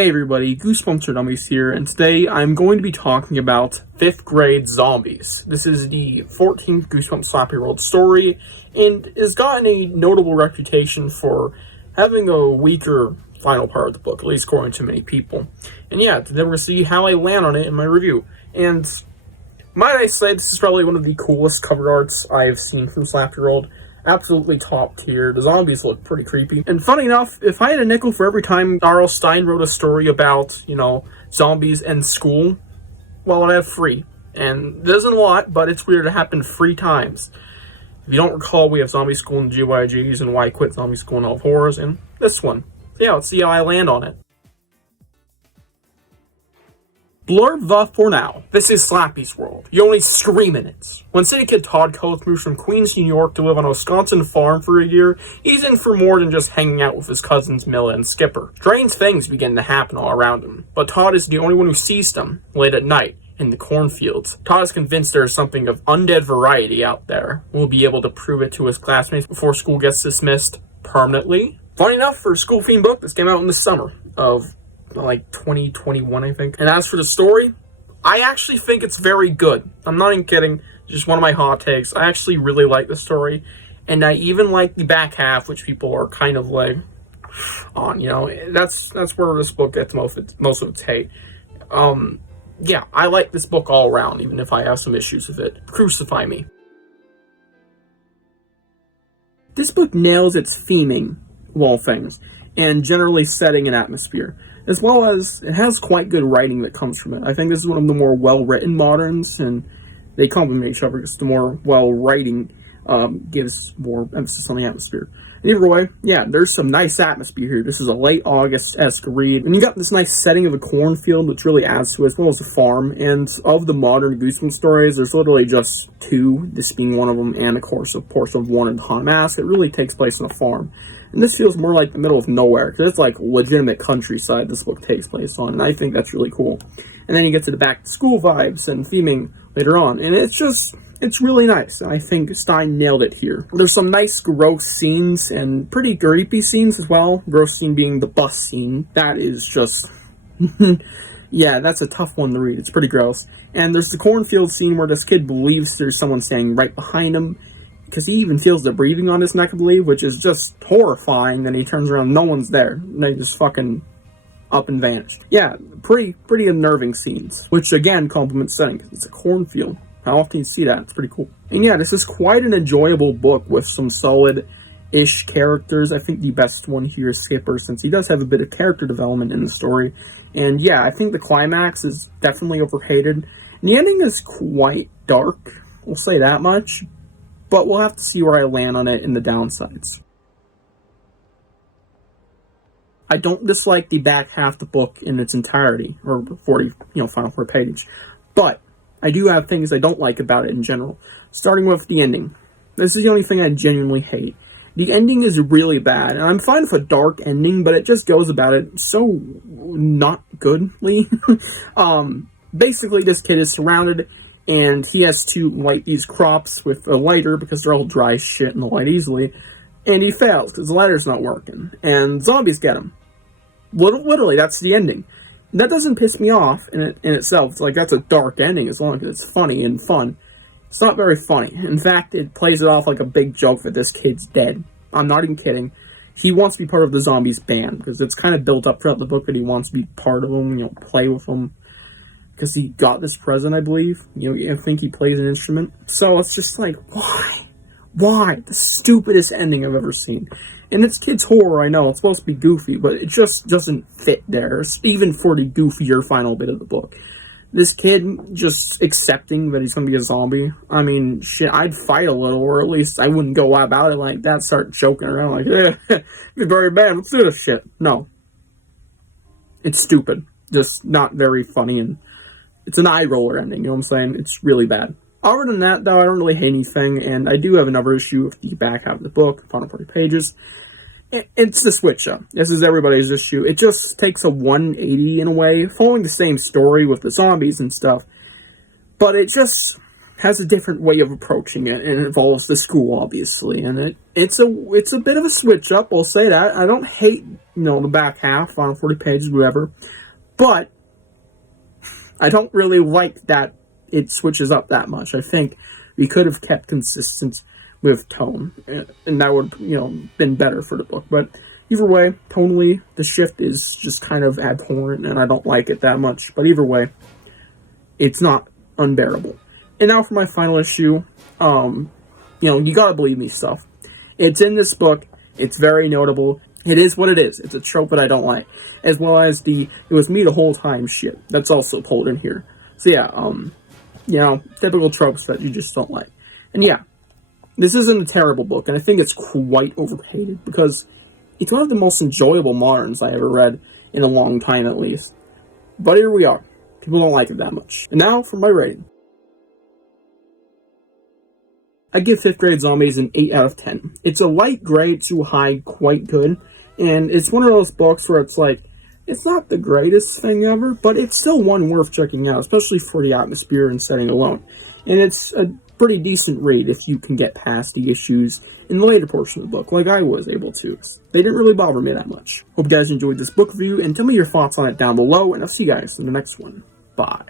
Hey everybody, Goosebumps or Dummies here, and today I'm going to be talking about 5th grade zombies. This is the 14th Goosebumps Slappy World story, and has gotten a notable reputation for having a weaker final part of the book, at least according to many people. And yeah, today we're going to see how I land on it in my review. And might I say, this is probably one of the coolest cover arts I've seen from Slappy World. Absolutely top tier. The zombies look pretty creepy. And funny enough, if I had a nickel for every time Stine wrote a story about, zombies and school, well, I'd have free. And it isn't a lot, but it's weird to happen 3 times. If you don't recall, we have Zombie School and GYGs and Why Quit Zombie School and All of Horrors, and this one. So yeah, let's see how I land on it. Blurb for now. This is Slappy's world. You only scream in it. When city kid Todd Coates moves from Queens, New York to live on a Wisconsin farm for a year, he's in for more than just hanging out with his cousins Milla and Skipper. Strange things begin to happen all around him, but Todd is the only one who sees them late at night in the cornfields. Todd is convinced there is something of undead variety out there. We'll be able to prove it to his classmates before school gets dismissed permanently. Funny enough, for a school-themed book, this came out in the summer of 2021, I think. And as for the story, I actually think it's very good. I'm not even kidding. Just one of my hot takes. I actually really like the story. And I even like the back half, which people are kind of like on, That's where this book gets most of its hate. Yeah, I like this book all around, even if I have some issues with it. Crucify me. This book nails its theming, of all things, and generally setting an atmosphere, as well as it has quite good writing that comes from it. I think this is one of the more well-written moderns, and they complement each other because the more well-writing gives more emphasis on the atmosphere. And either way, yeah, there's some nice atmosphere here. This is a late August-esque read, and you got this nice setting of a cornfield, which really adds to it, as well as a farm. And of the modern Goosebumps stories, there's literally just 2, this being one of them, and of course a portion of one in Haunted Mask. It really takes place on a farm. And this feels more like the middle of nowhere, because it's like legitimate countryside this book takes place on, and I think that's really cool. And then you get to the back-to-school vibes and theming later on, and it's really nice. I think Stine nailed it here. There's some nice gross scenes, and pretty creepy scenes as well. Gross scene being the bus scene. That is just... yeah, that's a tough one to read. It's pretty gross. And there's the cornfield scene where this kid believes there's someone standing right behind him, because he even feels the breathing on his neck, I believe, which is just horrifying. Then he turns around, no one's there. And they just fucking up and vanished. Yeah, pretty unnerving scenes, which again complements setting, because it's a cornfield. How often you see that? It's pretty cool. And yeah, this is quite an enjoyable book with some solid-ish characters. I think the best one here is Skipper, since he does have a bit of character development in the story. And yeah, I think the climax is definitely overhated. And the ending is quite dark, we'll say that much. But we'll have to see where I land on it in the downsides. I don't dislike the back half of the book in its entirety, or 40, final 4 pages. But I do have things I don't like about it in general. Starting with the ending. This is the only thing I genuinely hate. The ending is really bad, and I'm fine with a dark ending, but it just goes about it so not goodly. Basically, this kid is surrounded, and he has to light these crops with a lighter because they're all dry as shit and they'll light easily. And he fails because the lighter's not working. And zombies get him. Literally, that's the ending. And that doesn't piss me off in itself. It's like, that's a dark ending as long as it's funny and fun. It's not very funny. In fact, it plays it off like a big joke that this kid's dead. I'm not even kidding. He wants to be part of the zombies band because it's kind of built up throughout the book that he wants to be part of them, play with them. Because he got this present, I believe. I think he plays an instrument. So it's just like, why? Why? The stupidest ending I've ever seen. And it's kids' horror, I know. It's supposed to be goofy, but it just doesn't fit there. Even for the goofier final bit of the book. This kid just accepting that he's going to be a zombie. I mean, shit, I'd fight a little, or at least I wouldn't go about it like that, start joking around like, yeah, you're very bad, let's do this shit. No. It's stupid. Just not very funny, and it's an eye-roller ending, you know what I'm saying? It's really bad. Other than that, though, I don't really hate anything, and I do have another issue with the back half of the book, final 40 pages. It's the switch-up. This is everybody's issue. It just takes a 180 in a way, following the same story with the zombies and stuff, but it just has a different way of approaching it, and it involves the school, obviously, and it's a bit of a switch-up, I'll say that. I don't hate, the back half, final 40 pages, whatever. But I don't really like that it switches up that much. I think we could have kept consistent with tone, and that would, been better for the book. But either way, tonally, the shift is just kind of abhorrent, and I don't like it that much. But either way, it's not unbearable. And now for my final issue, you gotta believe me stuff. It's in this book. It's very notable. It is what it is. It's a trope that I don't like. As well as it was me the whole time shit. That's also pulled in here. So yeah, typical tropes that you just don't like. And yeah, this isn't a terrible book, and I think it's quite overrated, because it's one of the most enjoyable moderns I ever read in a long time, at least. But here we are. People don't like it that much. And now for my rating. I give 5th grade zombies an 8 out of 10. It's a light grade to high, quite good, and it's one of those books where it's like, it's not the greatest thing ever, but it's still one worth checking out, especially for the atmosphere and setting alone. And it's a pretty decent read if you can get past the issues in the later portion of the book, like I was able to. They didn't really bother me that much. Hope you guys enjoyed this book review, and tell me your thoughts on it down below, and I'll see you guys in the next one. Bye.